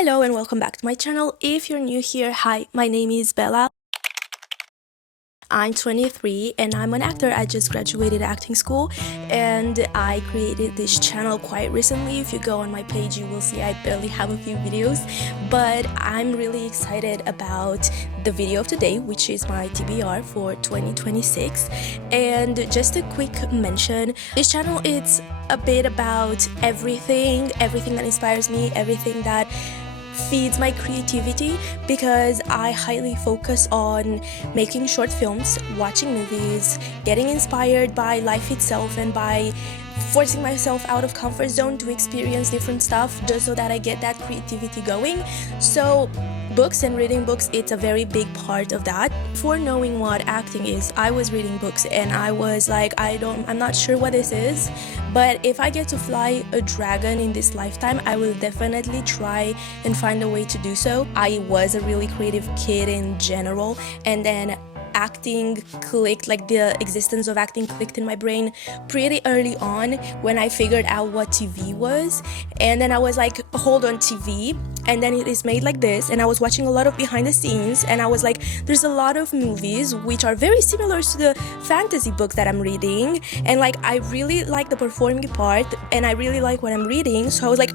Hello and welcome back to my channel. If you're new here, hi, my name is Bella. I'm 23 and I'm an actor. I just graduated acting school and I created this channel quite recently. If you go on my page, you will see I barely have a few videos, but I'm really excited about the video of today, which is my TBR for 2026. And just a quick mention, this channel is a bit about everything that inspires me, everything that feeds my creativity, because I highly focus on making short films, watching movies, getting inspired by life itself, and by forcing myself out of comfort zone to experience different stuff just so that I get that creativity going. So books and reading books, it's a very big part of that. Before knowing what acting is, I was reading books and I was like, I'm not sure what this is, but if I get to fly a dragon in this lifetime, I will definitely try and find a way to do so. I was a really creative kid in general, and then acting clicked, like the existence of acting clicked in my brain pretty early on when I figured out what TV was. And then I was like, hold on, TV, and then it is made like this, and I was watching a lot of behind the scenes and I was like, there's a lot of movies which are very similar to the fantasy books that I'm reading, and like I really like the performing part and I really like what I'm reading. So I was like,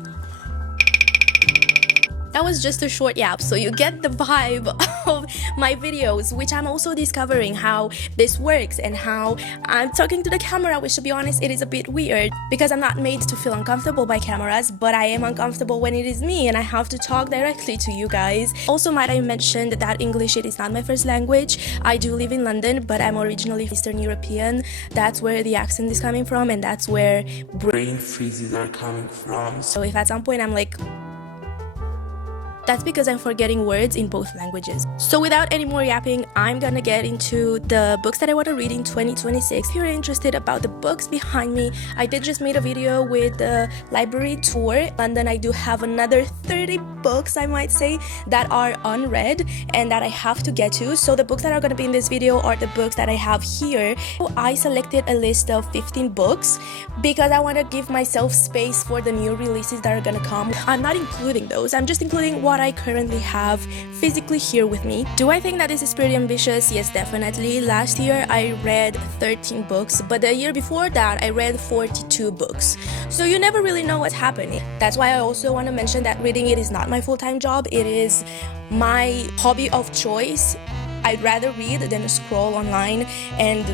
that was just a short yap, so you get the vibe of my videos, which I'm also discovering how this works and how I'm talking to the camera, which, to be honest, it is a bit weird because I'm not made to feel uncomfortable by cameras, but I am uncomfortable when it is me and I have to talk directly to you guys. Also, might I mention that English, it is not my first language. I do live in London, but I'm originally Eastern European. That's where the accent is coming from, and that's where brain freezes are coming from. So if at some point I'm like, that's because I'm forgetting words in both languages. So without any more yapping, I'm gonna get into the books that I want to read in 2026. If you're interested about the books behind me, I did just made a video with the library tour. London, I do have another 30 books, I might say, that are unread and that I have to get to. So the books that are gonna be in this video are the books that I have here. I selected a list of 15 books because I want to give myself space for the new releases that are gonna come. I'm not including those, I'm just including what I currently have physically here with me. Do I think that this is pretty ambitious? Yes, definitely. Last year I read 13 books, but the year before that I read 42 books. So you never really know what's happening. That's why I also want to mention that reading, it is not my full-time job, it is my hobby of choice. I'd rather read than scroll online and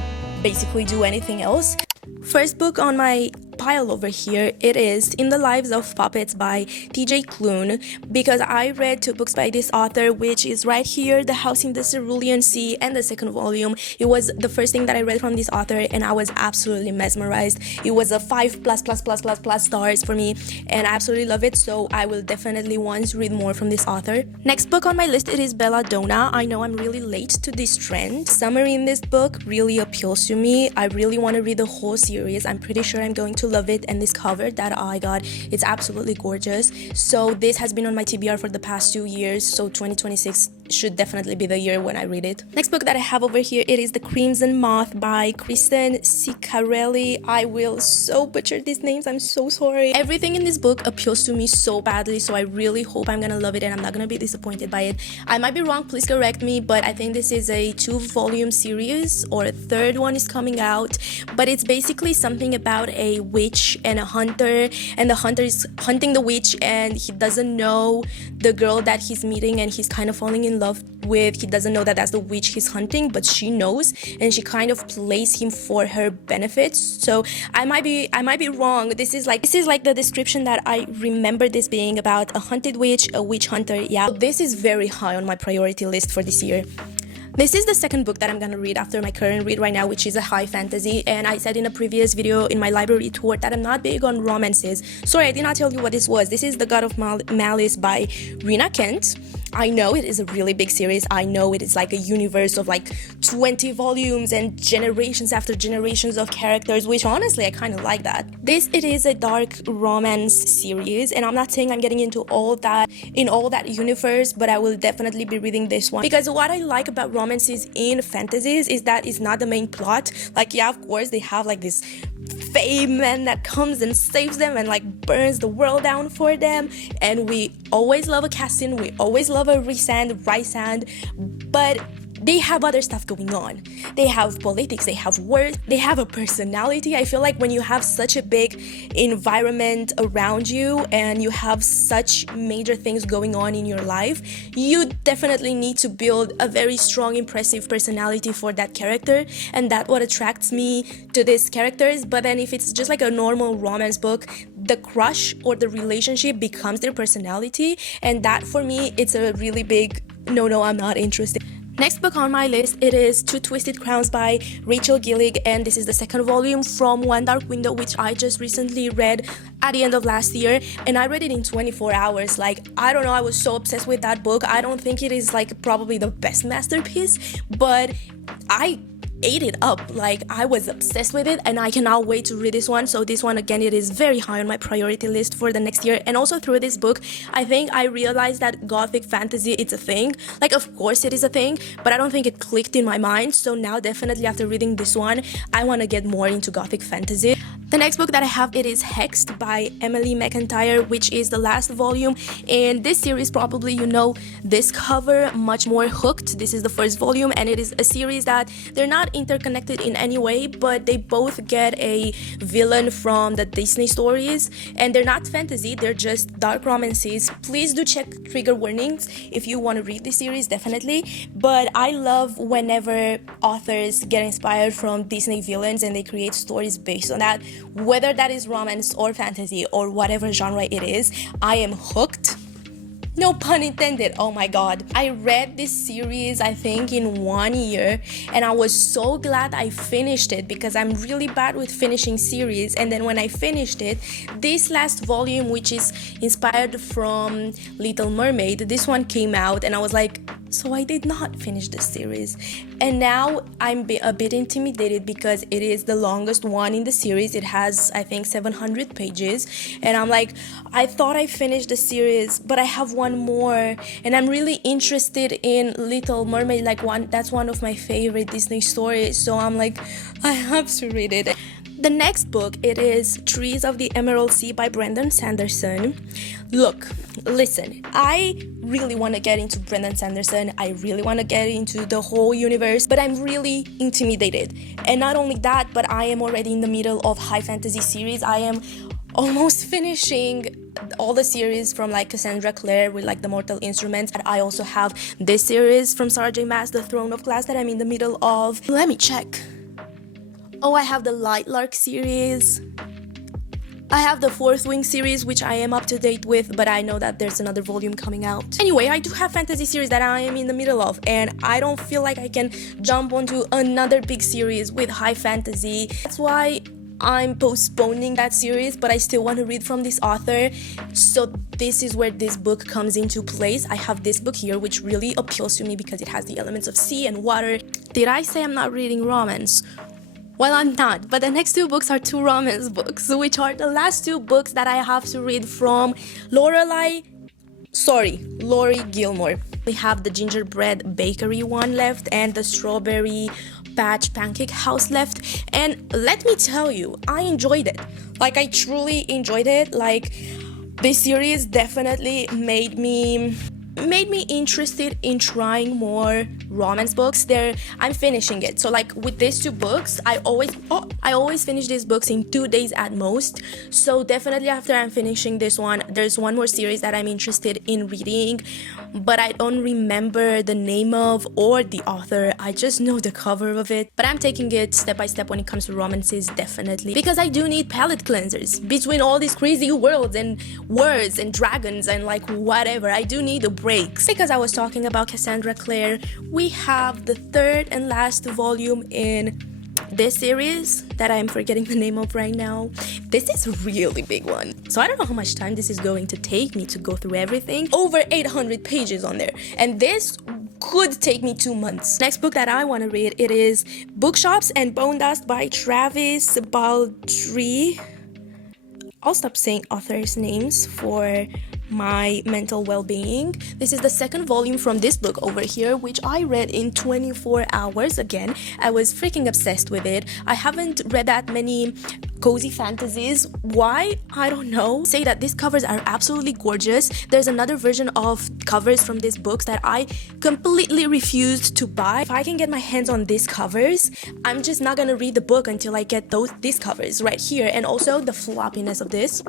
basically do anything else. First book on my pile over here, it is In the Lives of Puppets by TJ Klune, because I read 2 books by this author, which is right here, The House in the Cerulean Sea, and the second volume. It was the first thing that I read from this author and I was absolutely mesmerized. It was a 5+++++ stars for me and I absolutely love it, so I will definitely want to read more from this author. Next book on my list, it is Belladonna. I know I'm really late to this trend. Summary in this book really appeals to me. I really want to read the whole series. I'm pretty sure I'm going to love it, and this cover that I got, it's absolutely gorgeous. So this has been on my TBR for the past 2 years, so 2026 should definitely be the year when I read it. Next book that I have over here, it is The Crimson Moth by Kristen Ciccarelli. I will so butcher these names, I'm so sorry. Everything in this book appeals to me so badly, so I really hope I'm gonna love it and I'm not gonna be disappointed by it. I might be wrong, please correct me, but I think this is a 2-volume series, or a 3rd one is coming out, but it's basically something about a witch and a hunter, and the hunter is hunting the witch and he doesn't know the girl that he's meeting and he's kind of falling in love with. He doesn't know that that's the witch he's hunting, but she knows, and she kind of plays him for her benefits. So I might be wrong. This is like the description that I remember this being about: a hunted witch, a witch hunter. Yeah, so this is very high on my priority list for this year. This is the second book that I'm gonna read after my current read right now, which is a high fantasy, and I said in a previous video in my library tour that I'm not big on romances. Sorry, I did not tell you what this was. This is The God of Malice by Rina Kent. I know it is a really big series. I know it is like a universe of like 20 volumes and generations after generations of characters, which honestly I kind of like that. It is a dark romance series, and I'm not saying I'm getting into all that universe, but I will definitely be reading this one, because what I like about romances in fantasies is that it's not the main plot. Like, yeah, of course they have like this fame man that comes and saves them and like burns the world down for them. And we always love a Cassian, we always love a Rysand, but they have other stuff going on. They have politics, they have words, they have a personality. I feel like when you have such a big environment around you and you have such major things going on in your life, you definitely need to build a very strong, impressive personality for that character, and that's what attracts me to these characters. But then if it's just like a normal romance book, the crush or the relationship becomes their personality, and that for me, it's a really big no, I'm not interested. Next book on my list, it is Two Twisted Crowns by Rachel Gillig, and this is the second volume from One Dark Window, which I just recently read at the end of last year, and I read it in 24 hours. Like, I don't know, I was so obsessed with that book. I don't think it is like probably the best masterpiece, but I ate it up. Like, I was obsessed with it, and I cannot wait to read this one. So this one, again, it is very high on my priority list for the next year. And also through this book, I think I realized that gothic fantasy, it's a thing. Like, of course it is a thing, but I don't think it clicked in my mind. So now definitely after reading this one, I want to get more into gothic fantasy. The next book that I have, it is Hexed by Emily McIntyre, which is the last volume in this series. Probably you know this cover, Much More Hooked. This is the first volume, and it is a series that they're not interconnected in any way, but they both get a villain from the Disney stories, and they're not fantasy, they're just dark romances. Please do check trigger warnings if you want to read this series, definitely. But I love whenever authors get inspired from Disney villains and they create stories based on that, whether that is romance or fantasy or whatever genre it is. I am hooked. No pun intended. Oh my god. I read this series, I think, in 1 year, and I was so glad I finished it because I'm really bad with finishing series. And then when I finished it, this last volume, which is inspired from Little Mermaid, this one came out, and I was like, so I did not finish the series. And now I'm a bit intimidated because it is the longest one in the series. It has, I think, 700 pages. And I'm like, I thought I finished the series, but I have one more. And I'm really interested in Little Mermaid. That's one of my favorite Disney stories. So I'm like, I have to read it. The next book, it is Trees of the Emerald Sea by Brandon Sanderson. Look, listen, I really want to get into Brandon Sanderson. I really want to get into the whole universe, but I'm really intimidated. And not only that, but I am already in the middle of high fantasy series. I am almost finishing all the series from like Cassandra Clare with like the Mortal Instruments. And I also have this series from Sarah J Maas, The Throne of Glass, that I'm in the middle of. Let me check. Oh, I have the Lightlark series. I have the Fourth Wing series, which I am up to date with, but I know that there's another volume coming out. Anyway, I do have fantasy series that I am in the middle of, and I don't feel like I can jump onto another big series with high fantasy. That's why I'm postponing that series, but I still want to read from this author. So this is where this book comes into place. I have this book here, which really appeals to me because it has the elements of sea and water. Did I say I'm not reading romance? Well, I'm not, but the next two books are two romance books, which are the last two books that I have to read from Laurie Gilmore. We have the Gingerbread Bakery one left and the Strawberry Patch Pancake House left, and let me tell you, I enjoyed it. Like, I truly enjoyed it. Like, this series definitely made me interested in trying more romance books. I'm finishing it. So like with these two books, I always finish these books in 2 days at most. So definitely after I'm finishing this one, there's one more series that I'm interested in reading, but I don't remember the name of or the author. I just know the cover of it. But I'm taking it step by step when it comes to romances, definitely, because I do need palate cleansers between all these crazy worlds and words and dragons and like whatever. I do need a break. Because I was talking about Cassandra Clare, we have the third and last volume in this series that I'm forgetting the name of right now. This is a really big one, so I don't know how much time this is going to take me to go through everything. Over 800 pages on there, and this could take me 2 months. Next book that I want to read, it is Bookshops and Bone Dust by Travis Baldree. I'll stop saying authors' names for my mental well-being. This is the second volume from this book over here, which I read in 24 hours. Again, I was freaking obsessed with it. I haven't read that many cozy fantasies. Why? I don't know. Say that these covers are absolutely gorgeous. There's another version of covers from these books that I completely refused to buy. If I can get my hands on these covers, I'm just not gonna read the book until I get these covers right here. And also the floppiness of this.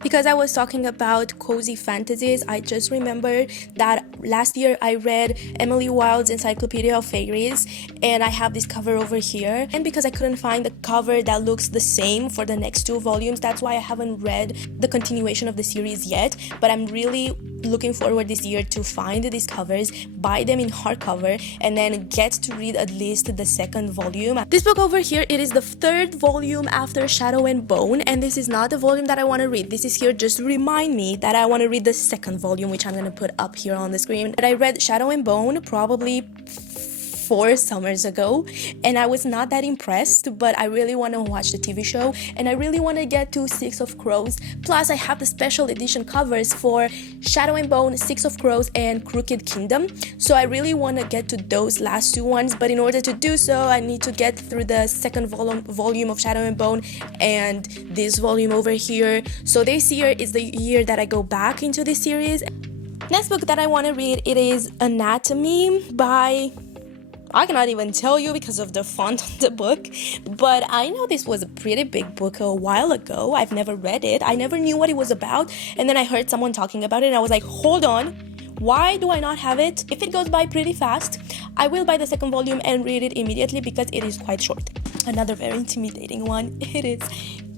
Because I was talking about cozy fantasies, I just remember that last year I read Emily Wilde's Encyclopedia of Fairies, and I have this cover over here. And because I couldn't find the cover that looks the same for the next two volumes, that's why I haven't read the continuation of the series yet. But I'm really looking forward this year to find these covers, buy them in hardcover, and then get to read at least the second volume. This book over here, it is the third volume after Shadow and Bone, and this is not the volume that I want to read. This is here just to remind me that I want to read the second volume, which I'm going to put up here on the screen. But I read Shadow and Bone probably 4 summers ago, and I was not that impressed, but I really want to watch the TV show, and I really want to get to Six of Crows. Plus, I have the special edition covers for Shadow and Bone, Six of Crows, and Crooked Kingdom, so I really want to get to those last two ones. But in order to do so, I need to get through the second volume of Shadow and Bone and this volume over here. So this year is the year that I go back into this series. Next book that I want to read, it is Anatomy by... I cannot even tell you because of the font on the book, but I know this was a pretty big book a while ago. I've never read it. I never knew what it was about, and then I heard someone talking about it, and I was like, hold on, why do I not have it? If it goes by pretty fast, I will buy the second volume and read it immediately because it is quite short. Another very intimidating one, it is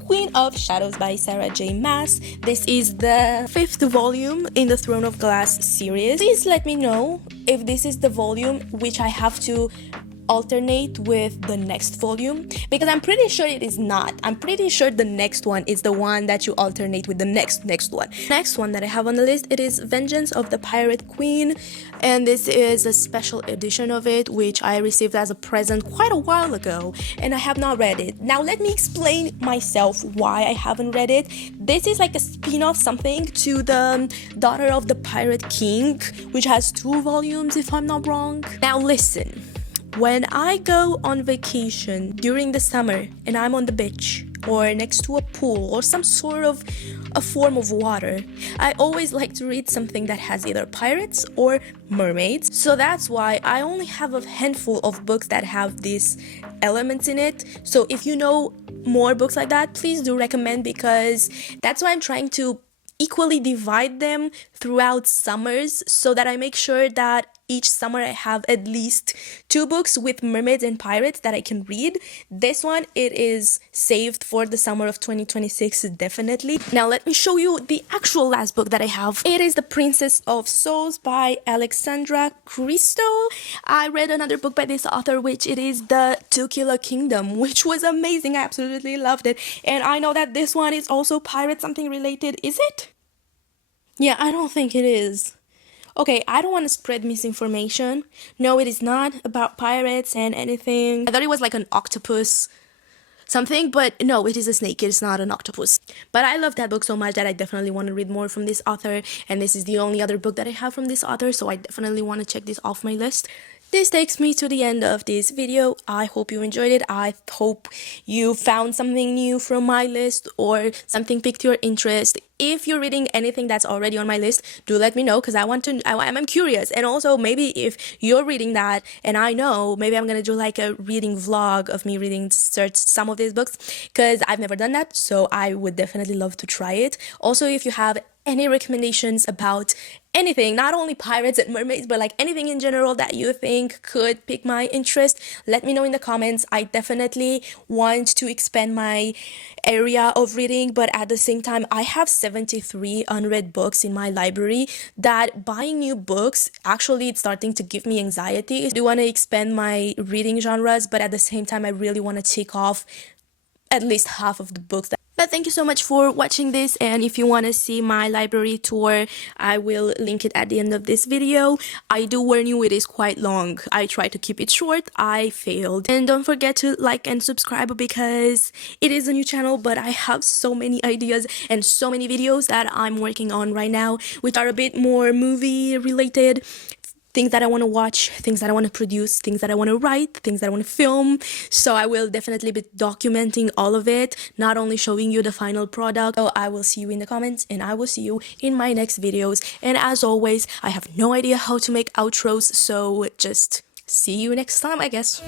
Queen of Shadows by Sarah J. Maas. This is the 5th volume in the Throne of Glass series. Please let me know if this is the volume which I have to alternate with the next volume, because I'm pretty sure it is not. I'm pretty sure the next one is the one that you alternate with the next one. Next one that I have on the list, it is Vengeance of the Pirate Queen, and this is a special edition of it which I received as a present quite a while ago, and I have not read it. Now let me explain myself why I haven't read it. This is like a spin-off something to the Daughter of the Pirate King, which has 2 volumes if I'm not wrong. Now listen, when I go on vacation during the summer and I'm on the beach or next to a pool or some sort of a form of water, I always like to read something that has either pirates or mermaids. So that's why I only have a handful of books that have these elements in it. So if you know more books like that, please do recommend, because that's why I'm trying to equally divide them throughout summers so that I make sure that each summer I have at least 2 books with mermaids and pirates that I can read. This one, it is saved for the summer of 2026 definitely. Now let me show you the actual last book that I have. It is The Princess of Souls by Alexandra Christo. I read another book by this author, which it is The To Kill a Kingdom, which was amazing. I absolutely loved it. And I know that this one is also pirate something related. Is it? Yeah, I don't think it is. Okay, I don't want to spread misinformation. No, it is not about pirates and anything. I thought it was like an octopus something, but no, it is a snake. It's not an octopus. But I love that book so much that I definitely want to read more from this author, and this is the only other book that I have from this author, so I definitely want to check this off my list. This takes me to the end of this video. I hope you enjoyed it. I hope you found something new from my list or something piqued your interest. If you're reading anything that's already on my list, do let me know, because I'm curious. And also, maybe if you're reading that and I know, maybe I'm gonna do like a reading vlog of me reading some of these books, because I've never done that, so I would definitely love to try it. Also, if you have any recommendations about anything, not only pirates and mermaids, but like anything in general that you think could pique my interest, let me know in the comments. I definitely want to expand my area of reading, but at the same time, I have 73 unread books in my library that buying new books, actually it's starting to give me anxiety. I do want to expand my reading genres, but at the same time, I really want to tick off at least half of the books that But thank you so much for watching this, and if you want to see my library tour, I will link it at the end of this video. I do warn you, it is quite long. I try to keep it short. I failed. And don't forget to like and subscribe because it is a new channel, but I have so many ideas and so many videos that I'm working on right now, which are a bit more movie related. Things that I want to watch, things that I want to produce, things that I want to write, things that I want to film. So I will definitely be documenting all of it, not only showing you the final product. So I will see you in the comments, and I will see you in my next videos. And as always, I have no idea how to make outros, so just see you next time, I guess.